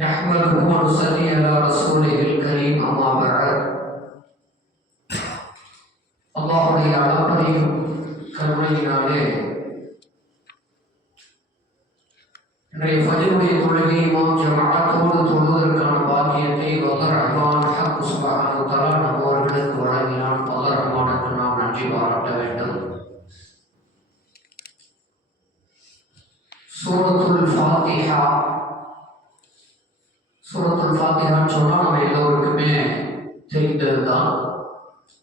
نحمده ونصلي على رسوله الكريم أما بعد அல்லாஹ்வுடைய அளப்பரியும் கருணையினாலே இன்றைய ஃபஜ்ருடைய தொழுகை இமாம் ஜமாஅத்தோடு தொழுவதற்கான பாக்கியத்தை வல்லர் ரஹ்மான் ஹக் சுப்ஹானஹு வ தஆலா நம்மவர்களுக்கு வழங்கினான். வல்லர் ரஹ்மானுக்கு நாம் நன்றி பாராட்ட வேண்டும். சூரத்துல் ஃபாத்திஹா ஃபாத்திஹான்னு சொன்னால் நம்ம எல்லோருக்குமே தெரிந்தது தான்.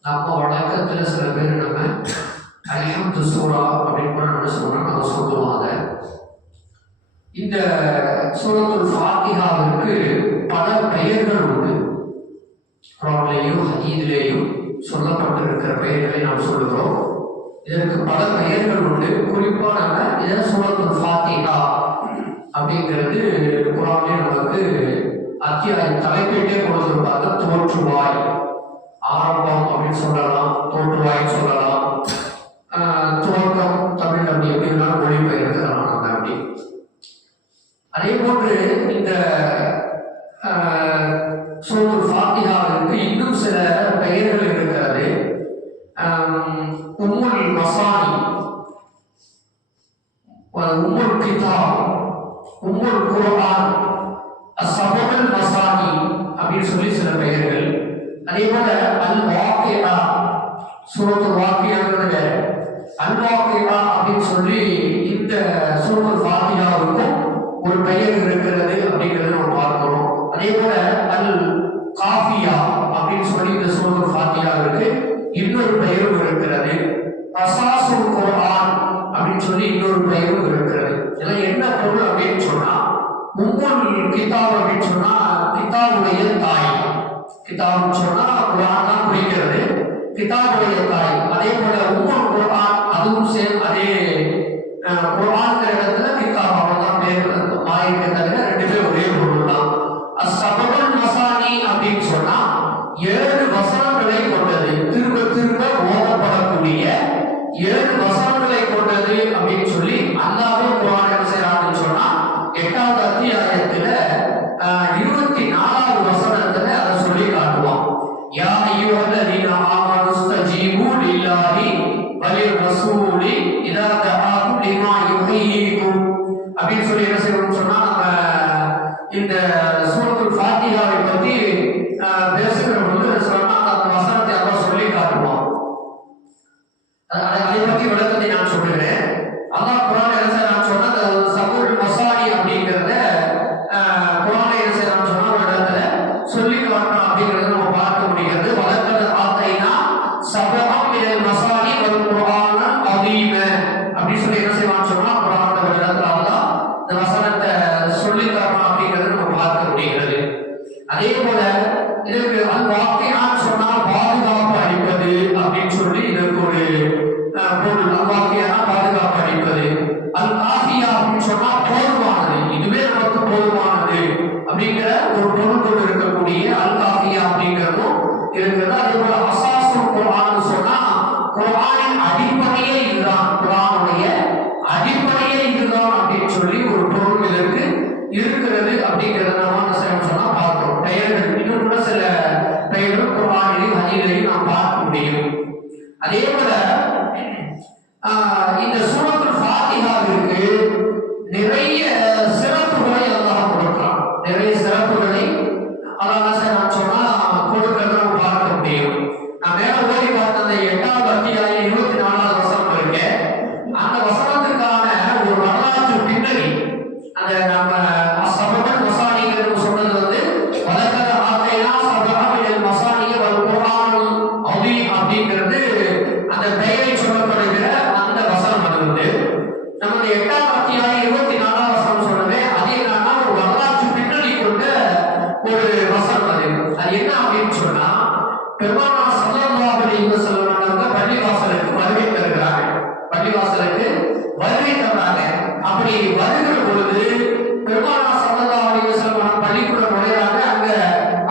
நம்ம வழக்கத்தில் சில பேர் நம்ம அல்ஹம்து சூரா அப்படின்னு கூட என்ன சொல்கிறோம், நம்ம சொல்லுவாங்க. இந்த சூரத்துல் ஃபாத்திஹாவிற்கு பல பெயர்கள் உண்டு. குர்ஆனிலேயும் ஹதீஸிலேயும் சொல்லப்பட்டிருக்கிற பெயர்களை நாம் சொல்லுகிறோம். இதற்கு பல பெயர்கள் உண்டு. குறிப்பாக நம்ம இதை சூரத்துல் ஃபாத்திஹா அப்படிங்கிறது குர்ஆனிலே நமக்கு அத்தியாயம் தலைப்பேட்டே கொடுத்திருப்பாங்க. தோற்றுவாய், ஆரம்பம் அப்படின்னு சொல்லலாம், தோற்றுவாய்ன்னு சொல்லலாம், துவக்கம் தமிழ் அப்படி எப்படினாலும் மொழிபெயர்க்கலாம் நம்ம அப்படி. அதே போன்று இந்த சூரத்துல் ஃபாத்திஹாவிற்கு இன்னும் சில பெயர்கள் இருக்கிறது. உம்முல் மசானி, உம்முல் கிதாப், உம்முல் குர்ஆன், அஸ்ஸபுல் மசானி அப்படின்னு சொல்லி சில பெயர்கள். அதே போல அல் வாக்கியா, சூரத்துல் வாக்கியாங்கிறது அல் வாக்கியா அப்படின்னு சொல்லி இந்த சூரத்துல் ஃபாத்திஹாவுக்கும் ஒரு பெயர் இருக்கிறது அப்படிங்கிறத நம்ம பார்க்கிறோம். அதே போல அல் காஃபியா அப்படின்னு சொல்லி இந்த சூரத்துல் ஃபாத்திஹாவுக்கு இன்னொரு பெயரும் இருக்கிறது. அஸாசுல் குர்ஆன் அப்படின்னு சொல்லி இன்னொரு பெயரும் இருக்கிறது. இதெல்லாம் என்ன பொருள் அப்படின்னு சொன்னா, உம்முல் கிதாப் அப்படின்னு சொன்னா கிதாபுடைய தாய். கிதாப்னு சொன்னா குர்ஆன் தான் குறிக்கிறது, கிதாபுடைய தாய். அதே போல உம்முல் குர்ஆன், அதுவும் சேம் அதே குர்ஆன்ங்கிற இடத்துல கிதாப் அவ்வளவுதான் பேர் மாறிக்க தவிர ரெண்டுமே ஒரே பொருள் தான். அஸ்ஸபுல் மசானி அப்படின்னு சொன்னா 7 வசனங்களை கொண்டது, திரும்ப திரும்ப ஓதப்படக்கூடிய 7 வசனங்களை கொண்டது அப்படின்னு சொல்லி அல்லாஹ்வே குர்ஆன் என்ன செய்றான்னு சொன்னா 8வது அத்தியாயத்துல 24வது வசனத்துல அதை சொல்லி காட்டுவான். யா அய்யுஹல்லதீன ஆமனு ஸ்தஜீபு லில்லாஹி வலிர் ரசூலி இதா தஆகும் லிமா யுஹய்யிக்கும் அப்படின்னு சொல்லி என்ன செய்யணும்னு சொன்னா நம்ம இந்த சூரத்துல் ஃபாத்திஹாவை பத்தி பேசுகிற பொழுது சொன்னா அந்த வசனத்தை அல்லாஹ் சொல்லி காட்டுவான். அதை பற்றி விளக்கத்தை நான் சொல்லுகிறேன். அல்லாஹ் குர்ஆன் என்ன செய்யறான்னு சொன்னா அந்த சபுல் மசானி அப்படிங்கிறத குர்ஆன் என்ன செய்யறான்னு சொன்னா ஒரு இடத்துல சொல்லி காட்டணும் அப்படிங்கிறத நம்ம பார்க்க முடிகிறது. வலக்கத் ஆத்தைனா சபஅம் மினல் மசானி வல் குர்ஆனல் அதீம அப்படி சொல்லி என்ன செய்வான்னு சொன்னா குர்ஆன்ல ஒரு இடத்துல அல்லாஹ் இந்த வசனத்தை சொல்லி காட்டணும் அப்படிங்கிறத நம்ம பார்க்க முடிகிறது. அதே போல இதற்கு அல் வாக்கியான்னு சொன்னா பாதுகாப்பு அளிப்பது அப்படின்னு சொல்லி இதற்கு ஒரு பொருள். அல் வாக்கியானா பாதுகாப்பு அளிப்பது. அல் காஃபியா அப்படின்னு சொன்னா போதுமானது, இதுவே நமக்கு போதுமானது அப்படிங்கிற ஒரு பொருள் கொண்டு இருக்கக்கூடிய அல் காஃபியா அப்படிங்கிறதும் இருக்கிறது. அதே போல அஸாசுல் குர்ஆன் சொன்னா குர்ஆனின் அடிப்படையே இதுதான், குர்ஆனுடைய அடிப்படையே இதுதான் அப்படின்னு சொல்லி ஒரு பொருள் இதற்கு இருக்கிறது அப்படிங்கிறத நம்ம என்ன செய்யணும் சொன்னா பார்க்கிறோம். பெயர்கள் இன்னும் கூட சில பெயர்கள் குர்ஆனிலும் ஹதீஸிலும் நாம் பார்க்க முடியும். அதே போல இந்த சூரத்துல் ஃபாத்திஹாவிற்கு நிறைய சிறப்புகளை அல்லாஹ் கொடுக்கிறான். நிறைய சிறப்புகளை அல்லாஹ் சொன்னா கொடுக்கிறத நம்ம பார்க்க முடியும். நான் மேல ஓடி பார்த்த அந்த 8வது அத்தியாயம் 24வது வசனம் இருக்கு. அந்த வசனத்துக்கான ஒரு வரலாற்று பின்னணி, அந்த நம்ம சபபல் மசானிங்கிறது சொன்னது வந்து வலக்கத் ஆத்தைனா சபஅம் மினல் மசானி வல் குர்ஆனுல் அதீம் அப்படிங்கிறது அந்த பெயரை சொல்லப்படுகிற அந்த வசனம். அது வந்து நம்ம 8வது அத்தியாயம் 24வது வசனம் சொன்னது அது என்னன்னா ஒரு வரலாற்று பின்னணி கொண்ட ஒரு வசனம். அது என்ன அப்படின்னு சொன்னா, பெருமானார் ஸல்லல்லாஹு அலைஹி வஸல்லம் அவங்க பள்ளிவாசலுக்கு வருகை தருகிறாங்க. பள்ளிவாசலுக்கு வருகை தர்றாங்க. அப்படி வருகிற பொழுது பெருமானார் ஸல்லல்லாஹு அலைஹி வஸல்லம் பள்ளிக்குள்ள நுழைறாங்க. அங்க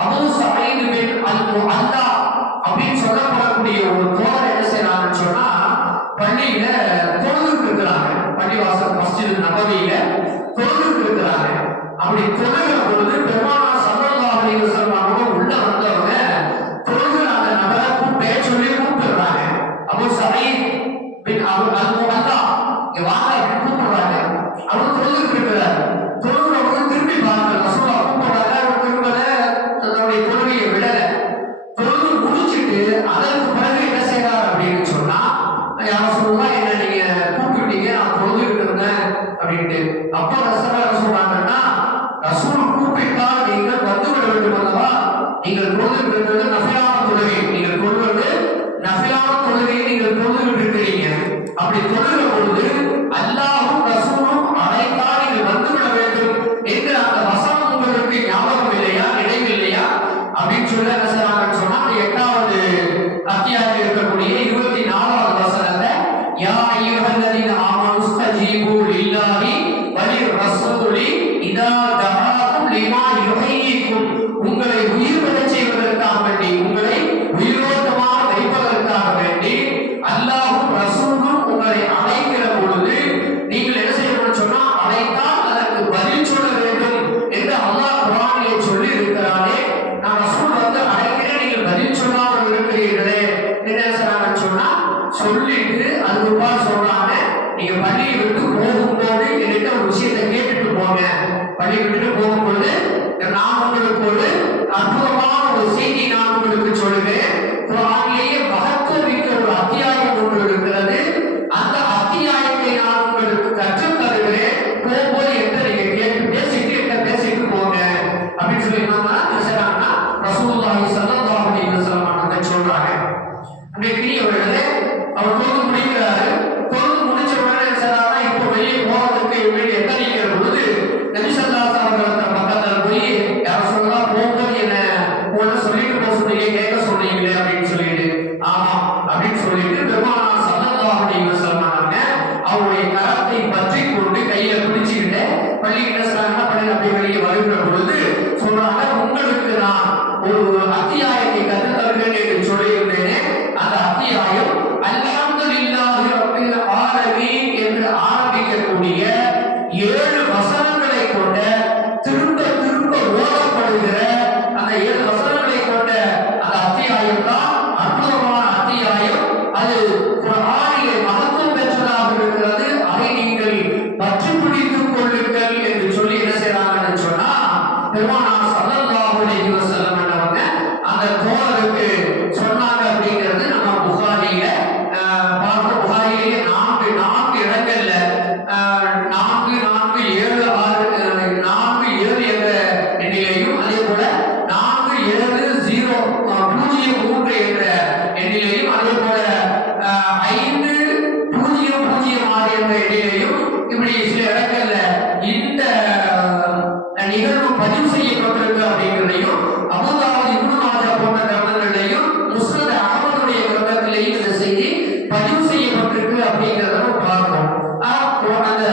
அபூ ஸஈத் பின் அல்-முஅல்லா அப்படின்னு சொல்லப்படக்கூடிய ஒரு தோழர் என்ன செய்யறாங்கன்னு சொன்னா பள்ளியில தொழுதுட்டு இருக்கிறாங்க. பள்ளிவாசல் மஸ்ஜித் நபவியில தொழுதுட்டு இருக்கிறாங்க. அப்படி தொழுகிற பொழுது அப்ப ரசூல் என்ன சொல்றாங்கன்னா, ரசூல் கூப்பிட்டால் நீங்கள் வந்துவிட வேண்டும் அல்லவா? நீங்கள் தொழுது நஃபிலான தொழுகை, நீங்கள் தொழுவது நஃபிலான தொழுகையை நீங்கள் தொழுது இருக்கிறீங்க. அப்படி தொழுகிற பொழுது அல்லாஹ்வும் ரசூலும் அழைத்தால் நீங்கள் வந்துவிட வேண்டும் என்று அந்த வசனம் உங்களுக்கு ஞாபகம் இல்லையா, நினைவில்லையா அப்படின்னு சொல்ல என்ன செய்றாங்கன்னு சொன்னா, 8வது அத்தியாயத்தில் இருக்கக்கூடிய 24வது வசனத்தை, யா அய்யுஹல்லதீன ஆமனு ஸ்தஜீபு லில்லாஹி வலிர் ரசூலி இதா தஆக்கும் லிமா யுஹய்யிக்கும், உங்களை உயிர் பெறச் செய்வதற்காக வேண்டி, உங்களை உயிரோட்டமாக வைப்பதற்காக வேண்டி அல்லாஹ்வும் ரசூலும் உங்களை அழைக்கிற பொழுது நீங்கள் என்ன செய்யணும்னு சொன்னா, அழைத்தால் அதற்கு பதில் சொல்ல வேண்டும் என்று அல்லாஹ் குர்ஆனிலே சொல்லி இருக்கிறானே. நான் ரசூல் வந்து அழைக்கிறேன், நீங்கள் பதில் சொல்லாமல் இருக்கிறீர்களே என்ன செய்றாங்கன்னு சொன்னா, சொல்லிட்டு அதுக்கு சொல்றாங்க, நீங்க பள்ளியை விட்டு போகும்போது என்கிட்ட ஒரு விஷயத்தை கேட்டுட்டு போங்க. பள்ளி விட்டு போகும்போது நான் உங்களுக்கு ஒரு அற்புதமான ஒரு செய்தி நான் உங்களுக்கு சொல்லுவேன். குர்ஆனிலேயே மகத்துவமிக்க ஒரு அத்தியாயம் ஒன்று இருக்கிறது. அந்த அத்தியாயத்தை நான் உங்களுக்கு கற்றுத் தருகிறேன். போகும்போது என்கிட்ட நீங்க கேட்டு பேசிட்டு போங்க அப்படின்னு சொல்லி என்ன செய்றாங்கன்னா, ரசூலுல்லாஹி ஸல்லல்லாஹு அலைஹி வஸல்லம் அவங்க சொல்றாங்க. அன்றைக்கு அவர்களே அவர் தொழுது முடிக்கிறாரு. தொழுது முடிச்ச உடனே என்ன செய்றாங்கன்னா, இப்போ வெளியே போறதுக்கு எத்தனைக்கிற பொழுது நபி ஸல்லல்லாஹு அலைஹி வஸல்லம் பக்கத்துல போய், யார் சொல்லலாம் போகும்போது என்ன உங்களை சொல்லிட்டு போக சொன்னீங்க, கேட்க சொன்னீங்களே அப்படின்னு சொல்லிட்டு, ஆமா அப்படின்னு சொல்லிட்டு பெருமானார் ஸல்லல்லாஹு அலைஹி வஸல்லம் அவருடைய கரத்தை பற்றி கொண்டு கையில பிடிச்சுக்கிட்டு பள்ளிக்கிட்ட சொல்றாங்கன்னா, பள்ளி அப்படியே வெளியே வருகிற பொழுது சொல்றாங்க, உங்களுக்கு நான் ஒரு அத்தியாயத்தை கற்றுத் தருகிறேன் என்று சொல்லியிருந்தேனே, அந்த அத்தியாயம் அல்ஹம்துலில்லாஹி ரப்பில் ஆலமீன் என்று ஆரம்பிக்கக்கூடிய 7 வசனங்களை கொண்ட, திரும்ப திரும்ப ஓதப்படுகிற அந்த 7 வசனங்களை கொண்ட அந்த அத்தியாயம் தான் அற்புதமான அத்தியாயம். அது குர்ஆனிலே மகத்துவம் பெற்றதாக இருக்கிறது. அதை நீங்கள் பற்றி பிடித்துக் கொள்ளுங்கள் என்று சொல்லி என்ன செய்றாங்கன்னு சொன்னா, பெருமானார் ஸல்லல்லாஹு அலைஹி வஸல்லம் அவங்க அந்த தோழருக்கு சொன்னாங்க அப்படிங்கிறது நம்ம புகாரியில பார்த்த புகாரியிலே 4 இடங்கள்ல 4, 4, 7, 6, 4, 7 என்ற எண்ணிலையும், அதே போல 4, 7, 0, 0, 3 என்ற எண்ணிலையும், அதே போல 5, 0, 0, 6 என்ற எண்ணிலையும், இப்படி சில இடங்கள்ல இந்த நிகழ்வு பதிவு செய்யப்பட்டிருக்கு அப்படிங்கிறதையும், அபூதாவூத், இப்னு மாஜா போன்ற கிரந்தங்களிலையும், முஸ்னத் அஹ்மதுடைய கிரந்தத்திலையும் இந்த செய்தி பதிவு செய்யப்பட்டிருக்கு அப்படிங்கிறத பார்ப்போம். அந்த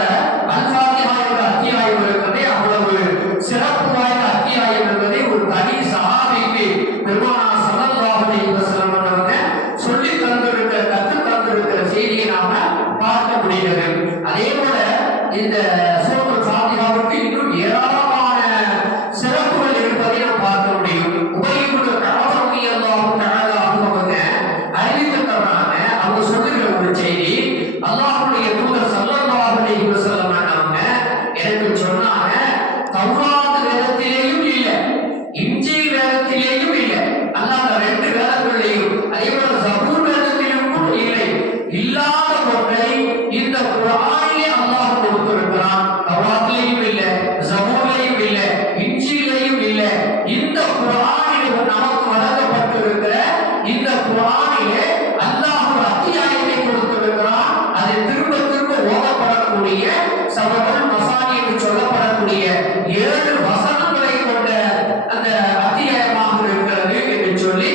அல்-ஃபாத்திஹா என்ற அத்தியாயம் இருக்கிறதே அவ்வளவு சிறப்பு வாய்ந்த அத்தியாயம் என்பதை ஒரு தனி சஹாபிக்கு பெருமானார் ஸல்லல்லாஹு அலைஹி வஸல்லம் அவங்க சொல்லி தந்திருக்கிற, கற்றுத் தந்திருக்கிற செய்தியை நாம பார்க்க முடிகிறது. அதே போல இந்த சூரத்துல் ஃபாத்திஹாவுக்கு இன்னும் ஏராளமான சிறப்புகள் இருப்பதை நாம் பார்க்க முடியும். உபய் இப்னு கஅப் ரலியல்லாஹு தஆலா அவங்க அறிவித்து தர்றாங்க. அவங்க சொல்லுகிற ஒரு செய்தி, அல்லாஹ்வுடைய தூதர் ஸல்லல்லாஹு அலைஹி வஸல்லம் அவங்க எனக்கு சொன்னாங்க, தௌராத் வேதத்திலேயும் இல்ல, இன்ஜீல் வேதத்திலேயும் இல்ல, அல்லாஹ் அந்த 2 வேதங்களிலேயும், அதே போல ஜபூர் வேதத்திலும் கூட இல்லை, இல்லாத ஒன்றை இந்த குர்ஆனிலே அல்லாஹ் கொடுத்திருக்கிறான். தௌராத்திலேயும் இல்ல, ஜபூர்லையும் இல்ல, இன்ஜீலையும் இல்ல. இந்த குர்ஆனிலே நமக்கு வழங்கப்பட்டிருக்கிற இந்த குர்ஆனிலே அல்லாஹ் ஒரு அத்தியாயத்தை கொடுத்திருக்கிறான். அதை திரும்ப திரும்ப ஓதப்படக்கூடிய, சபபுல் மசானி என்று சொல்லப்படக்கூடிய 7 வசனங்களை கொண்ட அந்த அத்தியாயமாக இருக்கிறது என்று சொல்லி,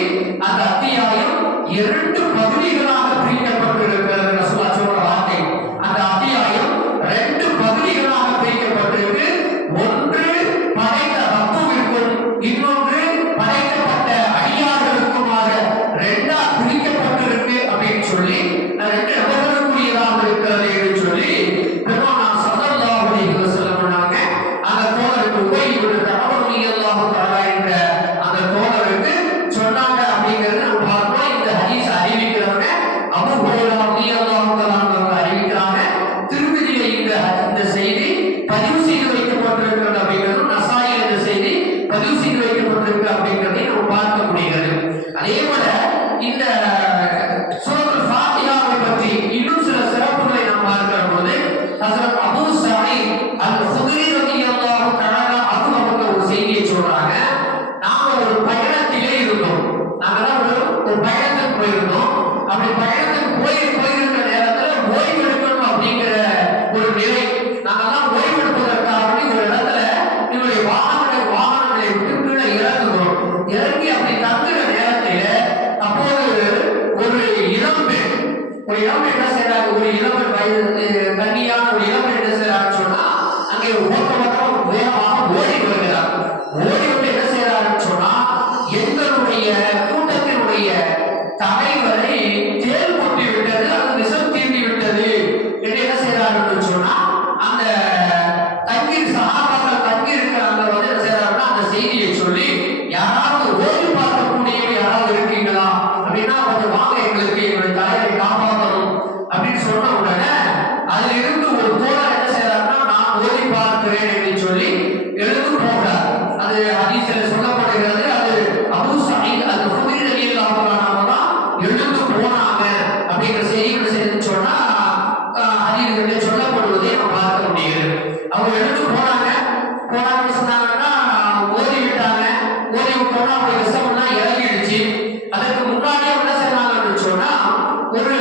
அந்த அத்தியாயம் 2 பகுதிகளாக பிரிக்கப்பட்டிருக்கிறது. ரசூலுல்லாஹ் சொல்ற வார்த்தை, அந்த அத்தியாயம் 2 பகுதிகளாக பிரிக்கப்பட்டிருக்கு. ஒரு இளம் என்ன செய்யறாங்க, ஒரு இளம் வயது கன்னியான ஒரு இளம் என்ன செய்யறான்னு சொன்னா அங்கே ஓட்டவரம் வேகமாக ஓடி வருகிறார். ஓடி வந்து என்ன செய்யறாருன்னு சொன்னா எங்களுடைய கூட்டத்தினுடைய தலைவரை தேல் கொட்டி விட்டது, அது விஷம் தீண்டி விட்டது என்று என்ன செய்யறாருன்னு சொன்னா அந்த தங்கீர் சகாபாக்கள் தங்கி இருக்கிற அந்த வந்து என்ன செய்யறாருன்னா அந்த செய்தியை சொல்லி யாராவது ஓடி பார்க்கக்கூடிய யாராவது இருக்கீங்களா அப்படின்னா கொஞ்சம் வாங்க, எங்களுக்கு எங்களுடைய தலைவரை காப்பாற்றணும் அப்படின்னு சொன்ன உடனே அதுல இருந்து ஒரு தோழர் என்ன செய்யறாருன்னா நான் ஓடி பார்க்கிறேன் என்று சொல்லி எழுந்து போகிறார். அது ஹதீஸ்ல சொல்லப்படுகிறது. அது அபூ சயீத் அல்-குத்ரி ரலியல்லாஹு அன்ஹு தான் எழுந்து போனாங்க அப்படிங்கிற செய்திகள் செய்து சொன்னா ஹதீஸ்களில் சொல்லப்படுவதை நம்ம பார்க்க முடியுது. அவங்க எழுந்து போனாங்க சொன்னாங்கன்னா ஓதி விட்டாங்க. ஓதி விட்டோம்னா அவங்க விஷமெல்லாம் இறங்கிடுச்சு. அதற்கு முன்னாடியே என்ன செய்யறாங்கன்னு சொன்னா ஒரு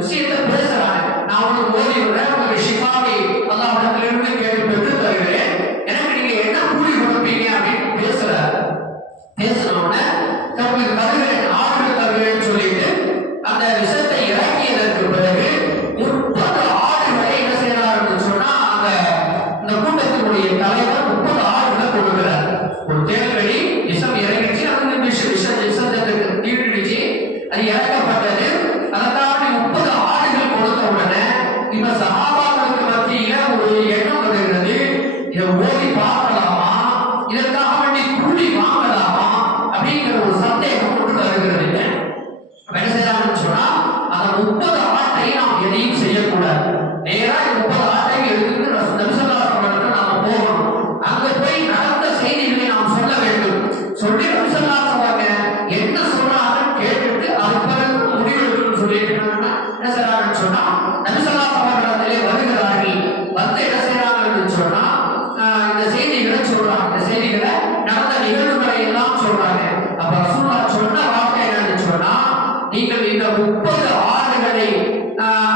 விஷயத்தை பேசுறாங்க. நான் உங்களுக்கு ஓதி விடுறேன், உங்களுக்கு ஷிஃபாவை அல்லாஹ் இடத்திலிருந்து கேட்டு பெற்று தருகிறேன், எனக்கு நீங்க என்ன கூலி கொடுப்பீங்க அப்படின்னு பேசுறாரு. பேசுறோம்னா உங்களுக்கு தருகிறேன், ஆடுகள் தருகிறேன்னு சொல்லிட்டு அந்த விஷத்தை இறக்கியதற்கு பிறகு 30 ஆடுகளை என்ன செய்யறாருன்னு சொன்னா அந்த கூட்டத்தினுடைய தலைவர் 30 ஆடுகளை கொடுக்கிறார். ஒரு தேர்தலி விஷம் இறங்கிடுச்சு, அது விஷத்தை தீர்ந்துடுச்சு, அது இறக்கப்பட்டது. அதற்காக 30 ஆடுகள் கொடுத்த உடனே இப்ப சஹாபாக்களுக்கு மத்தியில ஒரு எண்ணம் வருகிறது, இதை ஓடி பார்க்கலாமா, இதற்காக வேண்டி கூலி வாங்கலாமா அப்படிங்கிற ஒரு சந்தேகம் கொண்டு வருகிறது. என்ன செய்யலாம்னு சொன்னா அந்த 30 ஆட்டை நாம் எதையும் செய்யக்கூடாது. நேரா 30 ஆட்டையும் எடுத்துட்டு நபிசல்லாஹு நாம போகணும். அங்க போய் நடந்த செய்திகளை நாம் சொல்ல வேண்டும். சொல்லி நபிசல்லாஹு என்ன சொல்றாங்கன்னு கேட்டுட்டு அதுக்கு பிறகு முடிவெடுக்கணும்னு சொல்லிட்டு என்ன செய்யறாங்கன்னு சொன்னா நபிசல்லாஹு வருகிறார்கள். வந்து என்ன செய்யறாங்கன்னு சொன்னா இந்த செய்திகளை சொல்றாங்க. இந்த செய்திகளை நடந்த நிகழ்வுகளை எல்லாம் சொல்றாங்க. அப்ப ரசூலுல்லாஹ் சொன்ன வார்த்தை என்னன்னு சொன்னா நீங்கள் இந்த 30 ஆடுகளை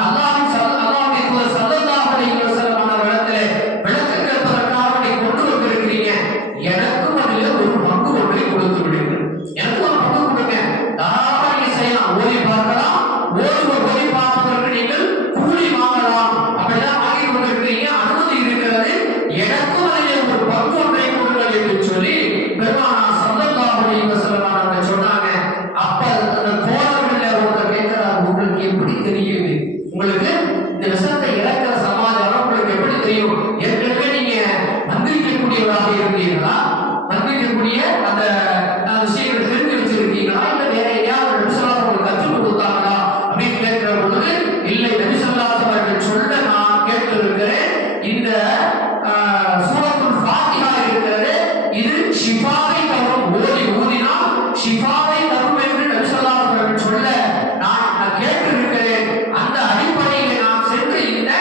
அல்லாஹ்வின் ஸல்லல்லாஹு அலைஹி வஸல்லம் அவர்களிடத்திலே விளக்கு கேட்பதற்காக நீ கொண்டு வந்திருக்கிறீங்க, எனக்கும் அதில் ஒரு பங்கு ஒன்றை கொடுத்து விடுங்கள், எனக்கும் ஒரு பங்கு கொடுங்க. தாராளமாக நீங்க செய்யலாம், ஓடி பார்க்கலாம், ஓடி பார்ப்பதற்கு நீங்கள் கூலி வாங்கலாம், அப்படிதான் வாங்கி கொண்டிருக்கிறீங்க, அனுமதி இருக்கிறது, எனக்கும் அதில் ஒரு பங்கு ஒன்றை கொடுங்கள் என்று சொல்லி பெருமானார் ஸல்லல்லாஹு அலைஹி வஸல்லம் அவர்கள் சொன்னாங்க. அப்ப அந்த தோழர்கள்ல ஒருத்தர் கேட்கிறார், உங்களுக்கு எப்படி தெரியுது, உங்களுக்கு இந்த விஷத்தை இறக்கிற சமாச்சாரம் உங்களுக்கு எப்படி தெரியும்? ஏற்கனவே நீங்க மந்திரிக்கக்கூடியவராக இருந்தீங்களா, மந்திரிக்கக்கூடிய அந்த விஷயங்களை தெரிஞ்சு வச்சிருக்கீங்களா, இல்ல வேற எதையாவது நபிசல்லாஹு உங்களுக்கு கற்றுக் கொடுத்தாங்களா அப்படின்னு கேட்கிற பொழுது இல்லை, நபிசல்லாஹு அவர்கள் சொல்ல நான் கேட்டு இருக்கிறேன். இந்த சூரத்துல் ஃபாத்திஹா இருக்கிறது, இது ஷிஃபாவை தரும், ஊதினால் ஷிஃபாவை தரும் என்று நபிசல்லாஹு அவர்கள் சொல்ல நான் கேட்டு இருக்கிறேன். அந்த அடிப்படையில் நான் சென்று இந்த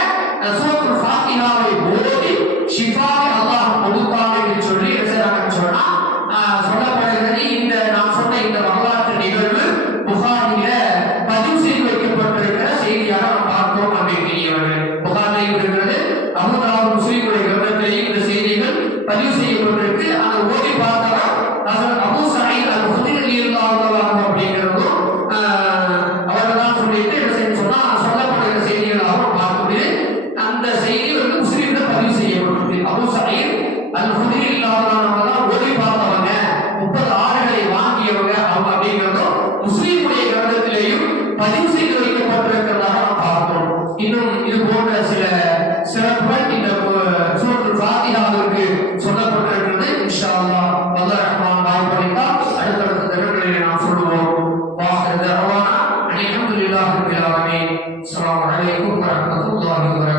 சூரத்துல் ஃபாத்திஹாவை ஓதி ஷிஃபாவை அல்லாஹ் கொடுத்தான் என்று சொல்லி சொன்னா சொல்லப்படுகிறது. இந்த நான் சொன்ன இந்த வரலாற்று நிகழ்வு புகாரில பதிவு செய்து வைக்கப்பட்டிருக்கிற செய்தியாக நாம் பார்த்தோம் அப்படிங்கிறவர்கள். புகாரில் இருக்கிறது, அபூ தாவூத் முஸ்லிமுடைய கிரந்தத்திலேயும் இந்த செய்திகள் பதிவு செய்யப்பட்டிருக்கு. அதை ஓதி பார்த்தவர் அபூ சயீத் அல்-குத்ரி ரலியல்லாஹு அன்ஹு அப்படிங்கிறதும் அவர்கள் தான் சொல்லிட்டு என்ன செய்ய சொன்னா சொல்லப்படுகிற செய்திகளாக பார்க்கும்போது அந்த செய்தி வந்து முஸ்லிம்ல பதிவு செய்யப்பட்டிருக்கு. அபூ சயீத் அல்-குத்ரி ரலியல்லாஹு அன்ஹு தான் ஓதி பார்த்தவங்க, 30 ஆடுகளை வாங்கியவங்க அவங்க அப்படிங்கிறதும் முஸ்லிமுடைய கிரந்தத்திலேயும் பதிவு செய்து வைக்கப்பட்டிருக்கிறதாக நாம் பார்த்தோம். இன்னும் இது போன்ற சில சிறப்புகள் இந்த சூரத்துல் ஃபாத்திஹாவிற்கு சொல்லப்பட்டிருக்கிறது. இன்ஷா அல்லாஹ் அல்லாஹ் ரஹ்மான் வாய்ப்பளித்தால் அடுத்தடுத்த தினங்களிலே நாம் சொல்லுவோம். வாஹிரு தஅவானா அல்ஹம்துலில்லாஹி ரப்பில் ஆலமீன். அஸ்ஸலாமு அலைக்கும் வரஹ்மத்துல்லாஹி வபரகாத்துஹு.